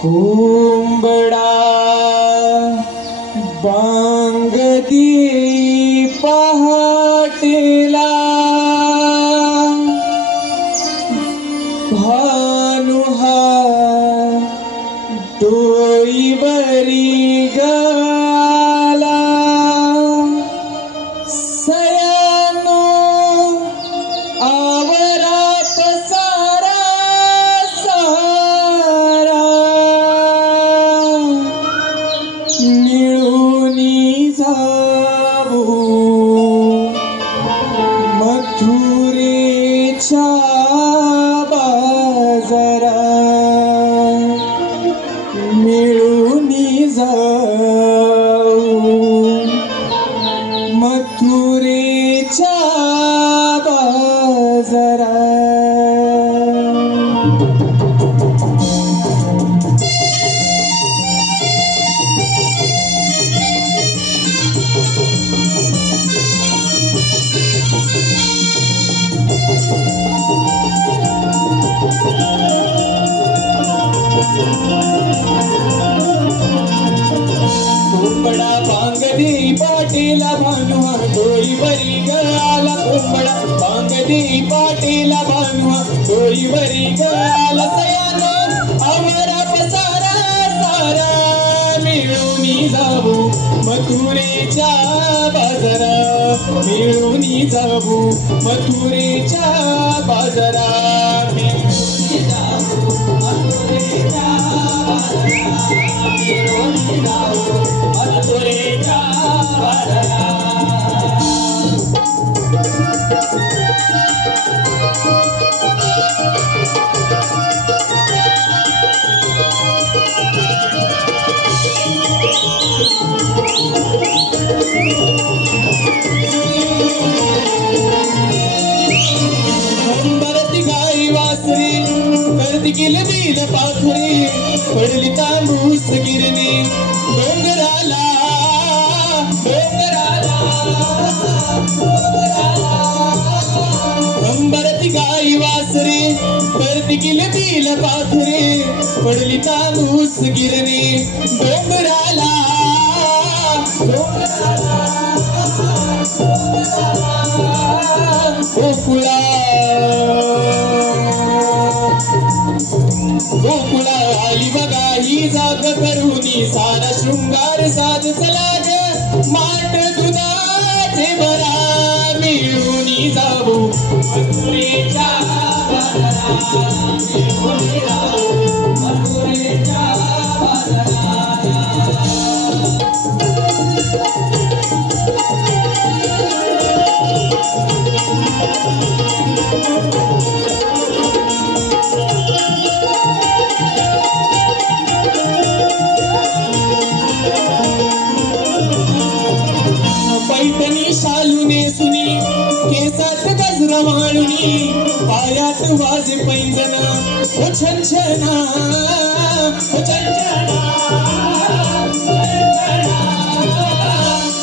कोंबडा बांगती पहाटेला भानुहा डोईवरी गाला सयानो आवरा पसारा सारा मिळूनी जाऊ मथुरेच्या बाजारा मिळूनी जाऊ मथुरेच्या बाजारा कोंबडा बांगडी पाटीला भानुहा डोईवरी गाला कोंबडा बांगडी पाटीला भानुहा डोईवरी गाला सयानो आवरा पसारा सारा मिळूनी जाऊ मथुरेच्या बाजारा मिळूनी जाऊ मथुरेच्या बाजारा मिळूनी जाऊ मथुरेच्या बाजारा मिळूनी जाऊ मथुरेच्या बाजारा अंबरती गाई वासरी करती गेले बिल पाखरी पडली तांबूस गिरणी डोंगराला डोंगराला अंबरती गाई वासरी करती गेले बिल पाखरी पडली तांबूस गिरणी डोंगराला गोकुळा गोकुळा आली बघा ही जाग करूनी सारा शृंगार साज चला ग माठ दुधाचे भरा मिळूनी जाऊ मथुरेच्या बाजारा मिळूनी जाऊ मथुरेच्या बाजारा पैठणी शालूने सुनी केसात गजरा माळुनी पायात वाजे पैंजण ओ छंछना ओ छंछना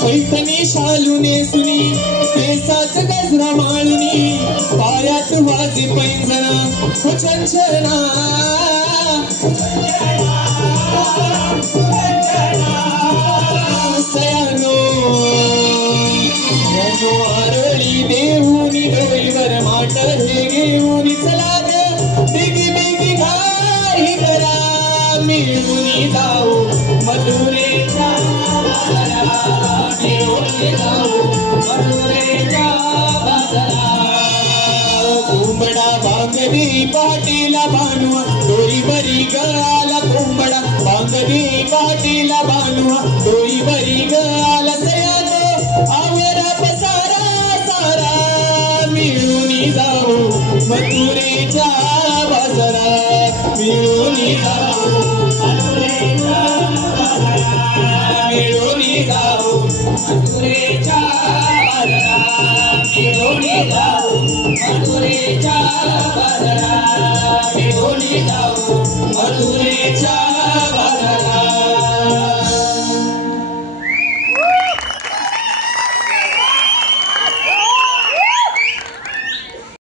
पैठणी शालूने सुनी केसात गजरा माळुनी पायात वाजे पैंजण ओ छंछना सयानो आरळी देऊनी डोईवर माट हे घेऊनी चला ग बिगी बिगी घाई करा मिळूनी जाऊ मथुरेच्या बाजारा मिळूनी जाऊ मथुरेच्या बाजारा कोंबडा बांगडी पाटीला भानुहा डोईवरी गाला कोंबडा बांगडी पाटीला भानुहा डोईवरी गाला सयानो आवरा पसारा सारा मिळूनी जाऊ मथुरेच्या बाजारा मिळूनी जाऊ मथुरेच्या बाजारा मिळूनी जाऊ मथुरेच्या बाजारा मिळूनी जाऊ मथुरेच्या बाजारा मिळूनी जाऊ मथुरेच्या